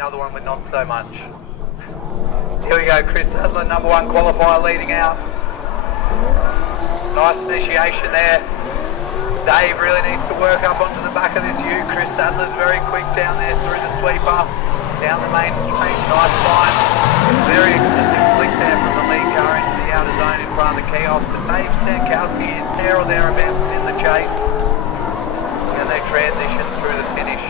the other one with not so much. Here we go, Chris Sadler, number one qualifier leading out. Nice initiation there. Dave really needs to work up onto the back of this U. Chris Sadler's very quick down there through the sweeper, down the main straight, nice line. Very expensive flick there from the lead car into the outer zone in front of the kiosk. But Dave Stankowski is there or thereabouts in the chase. And they transition through the finish.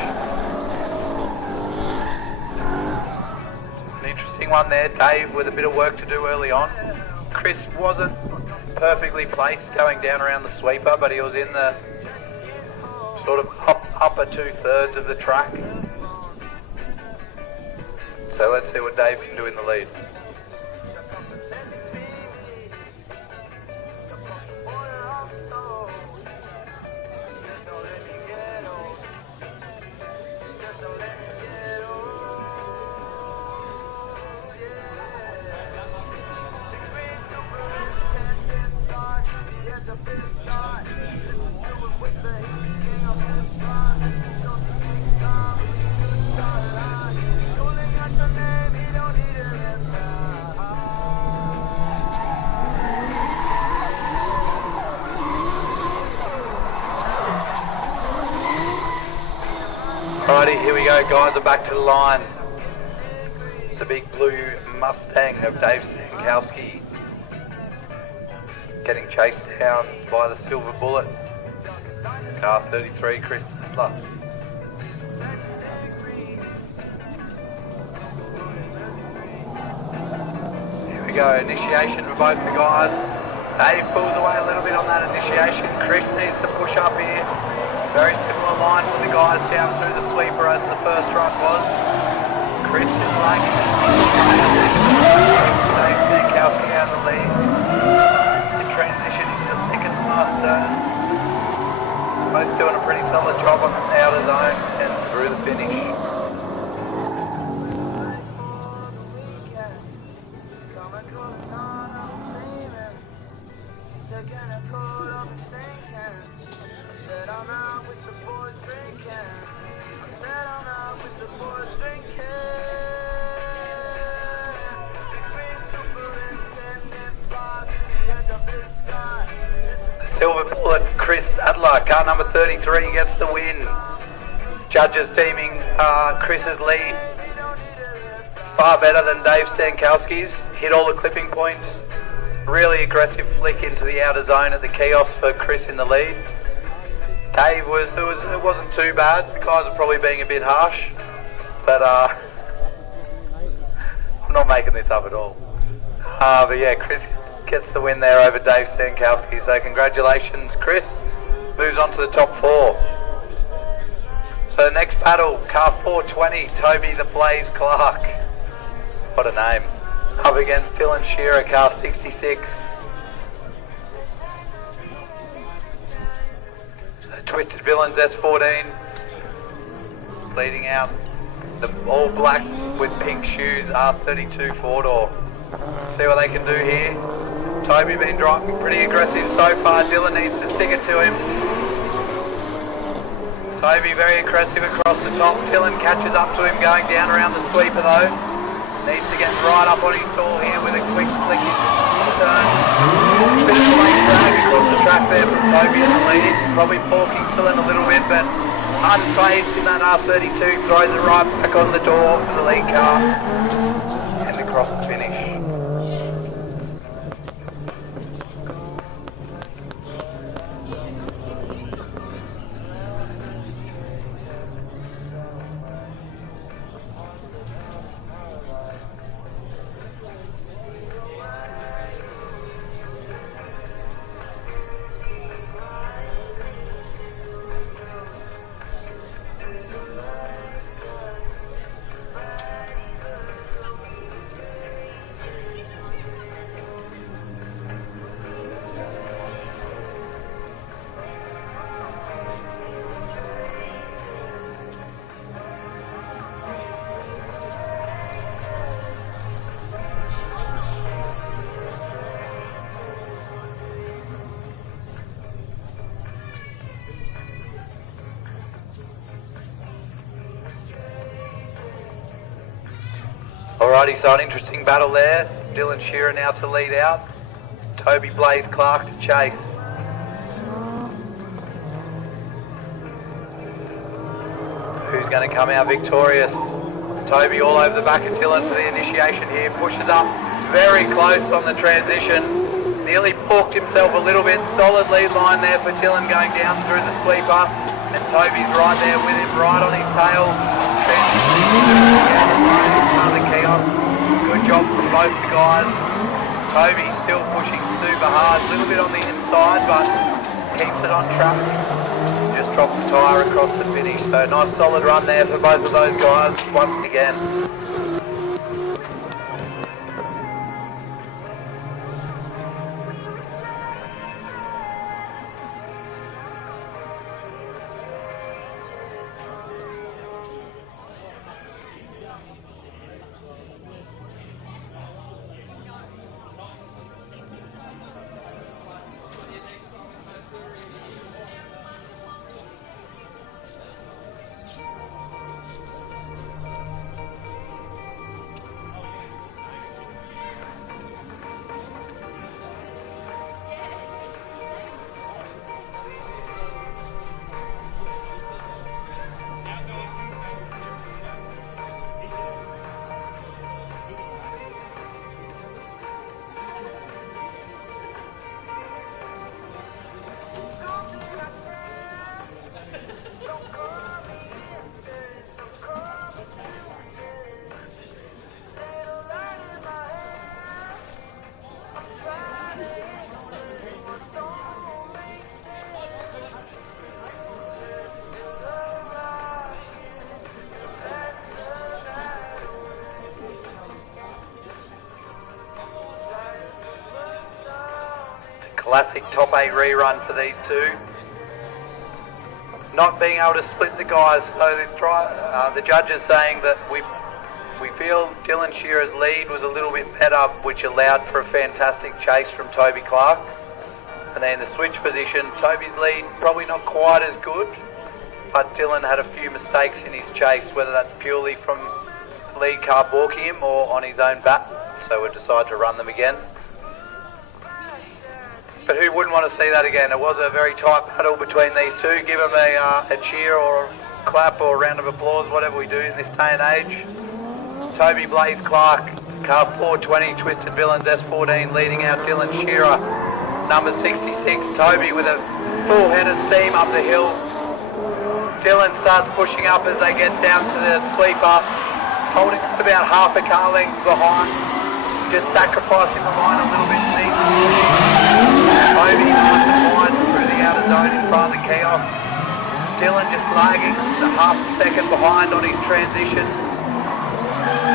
An interesting one there, Dave with a bit of work to do early on. Chris wasn't perfectly placed going down around the sweeper, but he was in the sort of upper 2/3 of the track. So let's see what Dave can do in the lead. Alrighty, here we go, guys are back to the line. The big blue Mustang of Dave Stankowski getting chased down by the Silver Bullet. Car 33, Chris Sadler. Here we go, initiation for both the guys. Dave pulls away a little bit on that initiation. Chris needs to push up here. Very similar line for the guys down through the sweeper as the first run was. Chris is like Dave Stankowski out of the lead. In transition into the second last turn. Both doing a pretty solid job on the outer zone and through the finish. Silver Bullet, Chris Sadler, car number 33 gets the win. Judges deeming Chris's lead far better than Dave Stankowski's. Hit all the clipping points. Really aggressive flick into the outer zone at the kiosk for Chris in the lead. Dave it wasn't too bad. The guys are probably being a bit harsh, but I'm not making this up at all. But yeah, Chris gets the win there over Dave Stankowski, so congratulations Chris. Moves on to the top four. So the next battle, car 420, Toby the Blaze Clark. What a name. Up against Dylan Shearer, car 66. So Twisted Villains S14 leading out. The all black with pink shoes R32 four-door. See what they can do here. Toby been driving pretty aggressive so far. Dylan needs to stick it to him. Toby very aggressive across the top. Dylan catches up to him going down around the sweeper though. Needs to get right up on his stall here with a quick flick into the turn. Bit of a late drag across the track there from Toby in the lead. Probably porking Dylan a little bit, but unfazed in that R32. Throws it right back on the door for the lead car. And across the finish. Alrighty, so an interesting battle there. Dylan Shearer now to lead out. Toby Blaze Clark to chase. Who's going to come out victorious? Toby all over the back of Dylan for the initiation here. Pushes up very close on the transition. Nearly porked himself a little bit. Solid lead line there for Dylan going down through the sweeper. And Toby's right there with him, right on his tail. The kiosk. Good job from both the guys. Toby still pushing super hard, a little bit on the inside, but keeps it on track. Just dropped the tyre across the finish. So nice solid run there for both of those guys once again. Classic top 8 rerun for these two. Not being able to split the guys, so the judges saying that we feel Dylan Shearer's lead was a little bit better, which allowed for a fantastic chase from Toby Clark. And then the switch position, Toby's lead probably not quite as good, but Dylan had a few mistakes in his chase, whether that's purely from the lead car balking him or on his own bat. So we decided to run them again. But who wouldn't want to see that again? It was a very tight battle between these two. Give them a cheer or a clap or a round of applause, whatever we do in this day and age. Toby Blaze Clark, car 420, Twisted Villains S14, leading out Dylan Shearer. Number 66, Toby with a full head of steam up the hill. Dylan starts pushing up as they get down to the sweeper, holding about half a car length behind. Just sacrificing the line a little bit deep. Toby nice and wide through the outer zone in front of the kiosk. Dylan just lagging a half a second behind on his transition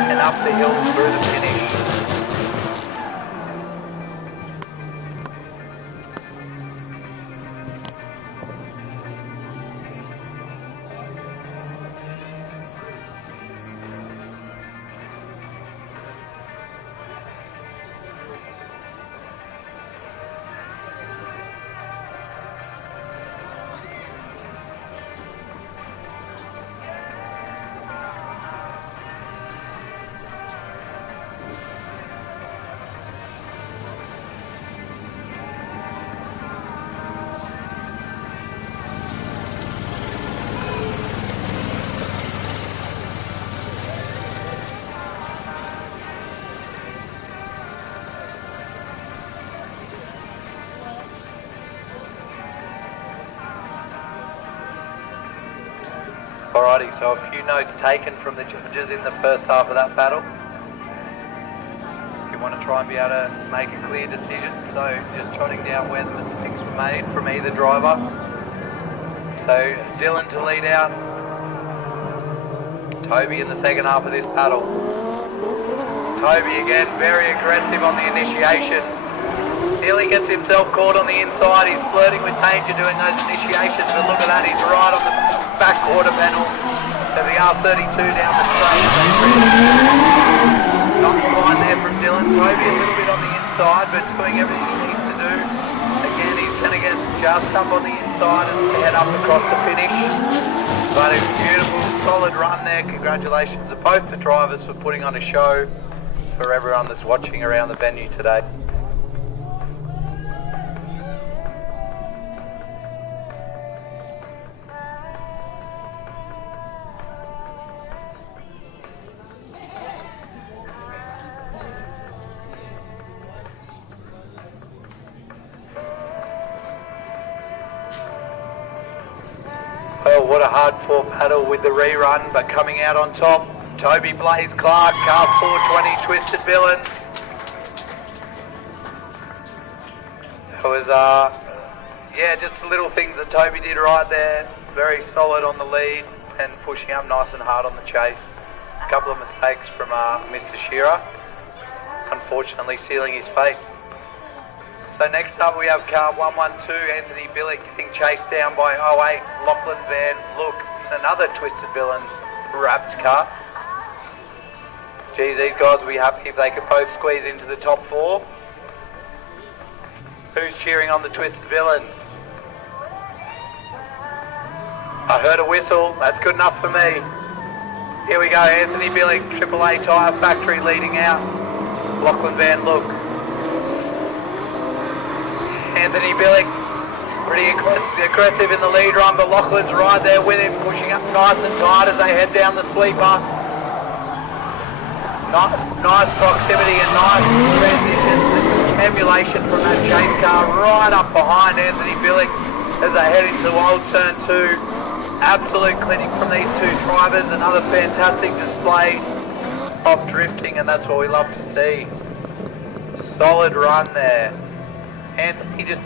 and up the hill through the finish. Alrighty, so a few notes taken from the judges in the first half of that battle. If you want to try and be able to make a clear decision, so just jotting down where the mistakes were made from either driver. So Dylan to lead out, Toby in the second half of this battle. Toby again very aggressive on the initiation. Nearly gets himself caught on the inside. He's flirting with danger doing those initiations, but look at that, he's right on the back quarter panel. So the R32 down the straight. Not fine there from Dylan. Toby a little bit on the inside, but doing everything he needs to do. Again, he's going to get just up on the inside and head up across the finish. But a beautiful, solid run there. Congratulations to both the drivers for putting on a show. for everyone that's watching around the venue today. Well, what a hard-fought battle with the rerun, but coming out on top, Toby Blaze Clark, car 420 Twisted Villains. It was, yeah, just the little things that Toby did right there. Very solid on the lead and pushing up nice and hard on the chase. A couple of mistakes from Mr. Shearer, unfortunately sealing his fate. So next up we have car 112, Anthony Billick getting chased down by 08, Lachlan Van Look, another Twisted Villains wrapped car. Geez, these guys will be happy if they can both squeeze into the top four. Who's cheering on the Twisted Villains? I heard a whistle, that's good enough for me. Here we go, Anthony Billick, AAA Tyre Factory leading out. Lachlan Van Look. Anthony Billick, pretty aggressive in the lead run, but Lachlan's right there with him, pushing up nice and tight as they head down the sweeper. Nice proximity and nice transition, emulation from that chase car right up behind Anthony Billick as they head into old turn 2. Absolute clinic from these two drivers, another fantastic display of drifting, and that's what we love to see. Solid run there. Anthony just,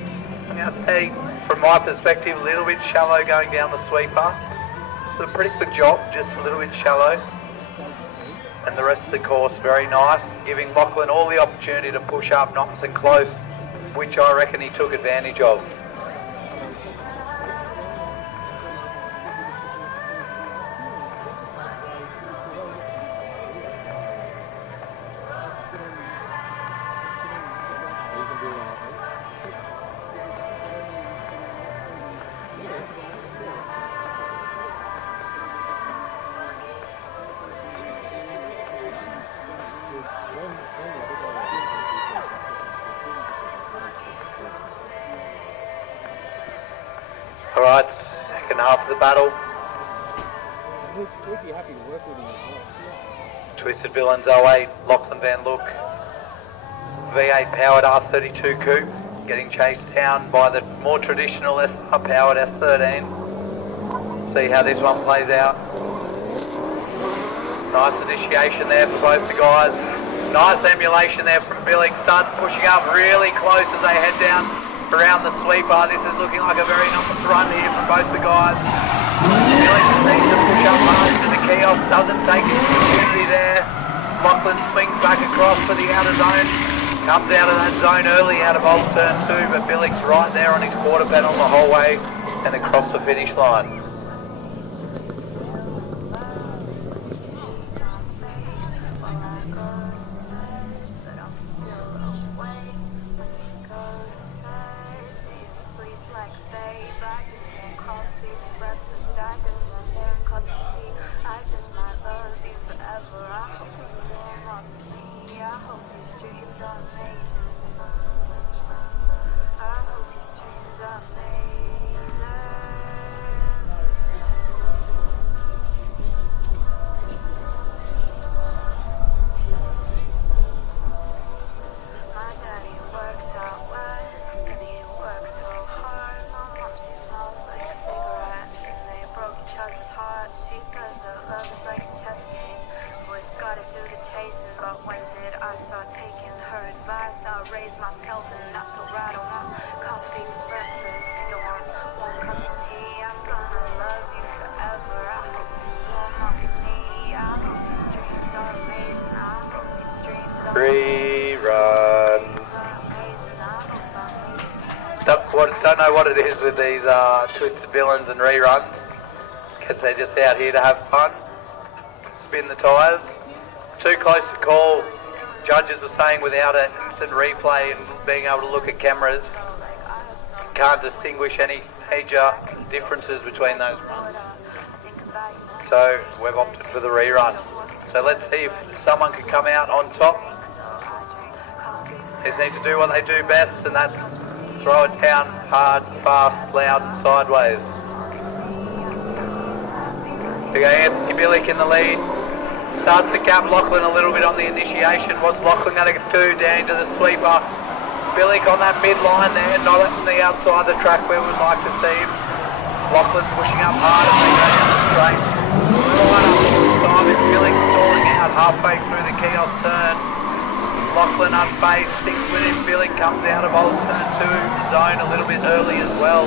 I'm going to say, from my perspective, a little bit shallow going down the sweeper. It's a pretty good job, just a little bit shallow. And the rest of the course very nice, giving Lachlan all the opportunity to push up nice and close, which I reckon he took advantage of. Alright, second half of the battle. We'd be happy to work with him as well. Twisted Villains 08, Lachlan Van Look. V8 powered R32 coupe, getting chased down by the more traditional SR powered S13. See how this one plays out. Nice initiation there for both the guys. Nice emulation there from Billick. Starts pushing up really close as they head down around the sweeper. This is looking like a very nice run here from both the guys. Billick needs to push up hard to the kiosk, doesn't take his opportunity there. Lachlan swings back across for the outer zone. Comes out of that zone early out of old turn 2, but Billick's right there on his quarter panel the whole way and across the finish line. Rerun. Don't know what it is with these Twisted Villains and reruns. Guess they're just out here to have fun. Spin the tyres. Too close to call. Judges are saying without an instant replay and being able to look at cameras, can't distinguish any major differences between those runs. So we've opted for the rerun. So let's see if someone can come out on top They just need to do what they do best, and that's throw it down hard, fast, loud and sideways. We go Anthony Billick in the lead. Starts to gap Lachlan a little bit on the initiation. What's Lachlan going to do down to the sweeper? Billick on that midline there, not on the outside the track where we'd like to see him. Lachlan pushing up hard as they go down the straight. Right up the time is Billick stalling out halfway through the kiosk turn. Lachlan unfazed, sticks with him. Billick comes out of old turn 2 zone a little bit early as well.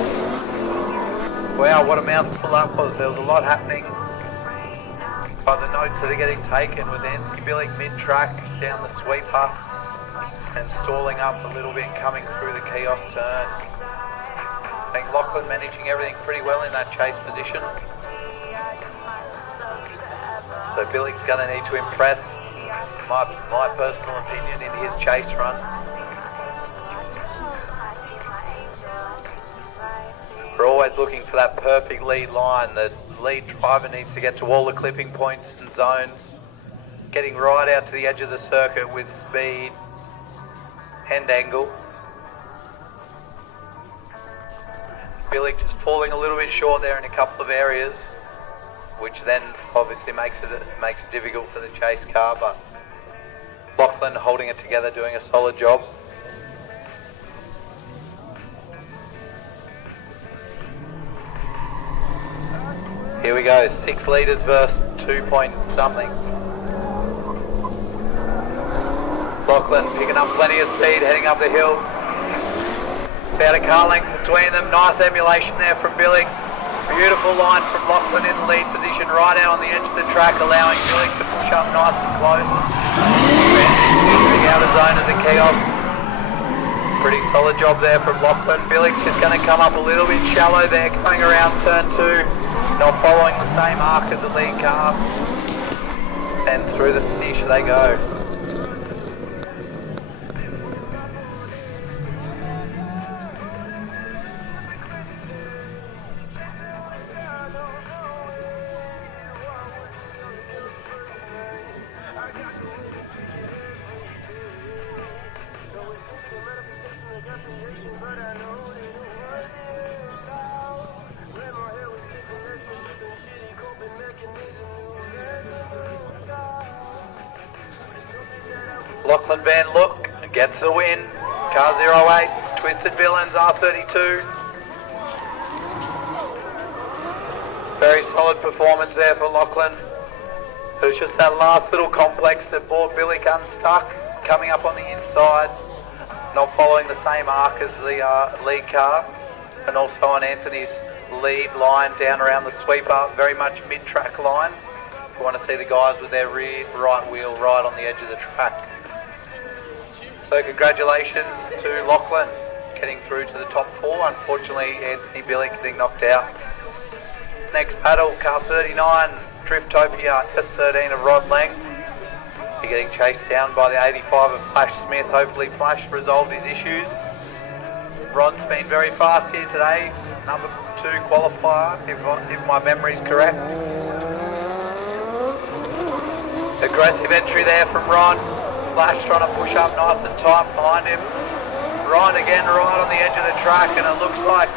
Wow, what a mouthful that was. There was a lot happening. By the notes that are getting taken was Anthony Billick mid-track down the sweeper and stalling up a little bit coming through the kiosk turn. I think Lachlan managing everything pretty well in that chase position. So Billick's going to need to impress, my personal opinion, in his chase run. We're always looking for that perfect lead line. The lead driver needs to get to all the clipping points and zones, getting right out to the edge of the circuit with speed and angle. Billick just falling a little bit short there in a couple of areas, which then obviously makes it difficult for the chase car, but Lachlan holding it together, doing a solid job. Here we go, 6 litres versus 2 point something. Lachlan picking up plenty of speed, heading up the hill. About a car length between them, nice emulation there from Billick. Beautiful line from Lachlan in the lead position, right out on the edge of the track, allowing Billick to push up nice and close. Moving out of zone of the kiosk. Pretty solid job there from Lachlan. Billick's just going to come up a little bit shallow there, coming around turn 2. Not following the same arc as the lead car. And through the finish they go. Lachlan Van Look gets the win. Car 08, Twisted Villains R32. Very solid performance there for Lachlan. It was just that last little complex that brought Billick unstuck, coming up on the inside, not following the same arc as the lead car, and also on Anthony's lead line down around the sweeper, very much mid-track line. We want to see the guys with their rear right wheel right on the edge of the track. So congratulations to Lachlan getting through to the top 4. Unfortunately, Anthony Billick getting knocked out. Next paddle, car 39, Driftopia S13 of Rod Lang. He's getting chased down by the 85 of Flash Smith. Hopefully Flash resolved his issues. Rod's been very fast here today. Number 2 qualifier, if my memory's correct. Aggressive entry there from Ron. Flash trying to push up nice and tight behind him. Ron again right on the edge of the track, and it looks like,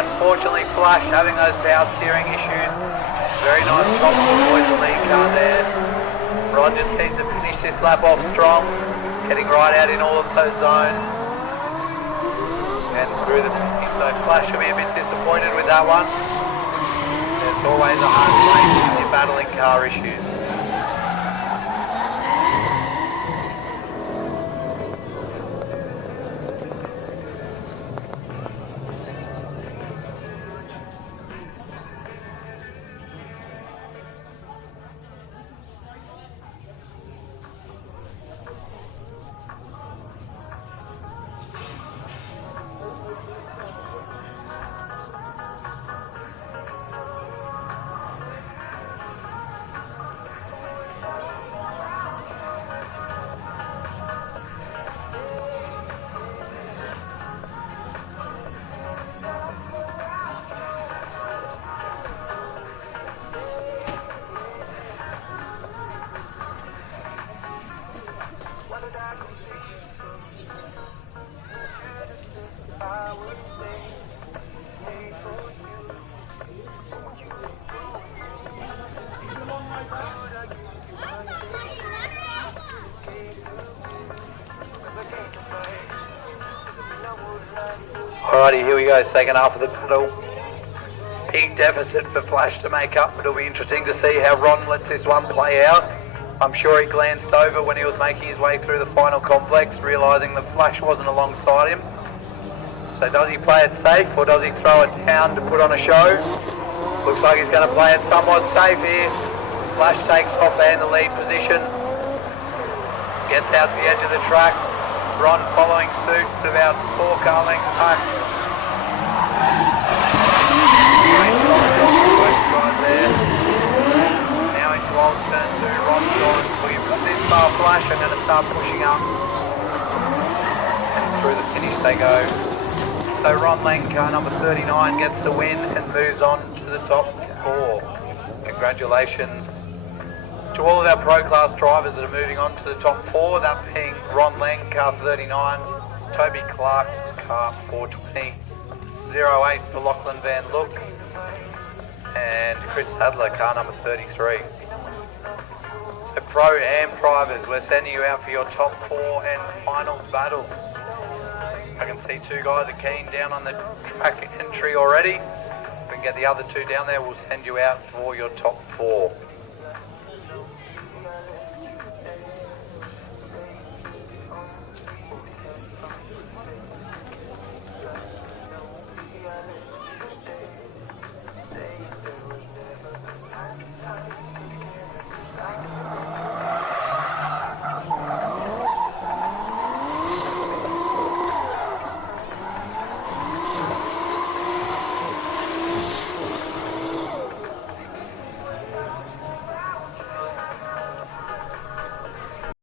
unfortunately, Flash having those power steering issues. Very nice job to avoid the lead car there. Ron just needs to finish this lap off strong, getting right out in all of those zones and through the finish. So Flash will be a bit disappointed with that one. It's always a hard place when you're battling car issues. Alrighty, here we go, second half of the battle. Big deficit for Flash to make up, but it'll be interesting to see how Ron lets this one play out. I'm sure he glanced over when he was making his way through the final complex, realising the Flash wasn't alongside him. So does he play it safe, or does he throw it down to put on a show? Looks like he's going to play it somewhat safe here. Flash takes off and the lead position. Gets out to the edge of the track. Ron following suit at about 4 car lengths back. Now into old turn 2, Ron's gone. We've got this far Flash, I'm going to start pushing up. And through the finish they go. So Ron Lang, car number 39, gets the win and moves on to the top 4. Congratulations to all of our Pro Class drivers that are moving on to the top 4, that being Ron Lang, car 39, Toby Clark, car 420, 08 for Lachlan Van Look, and Chris Adler, car number 33. The Pro Am drivers, we're sending you out for your top 4 and final battles. I can see 2 guys are keen down on the track entry already. If we can get the other 2 down there, we'll send you out for your top 4.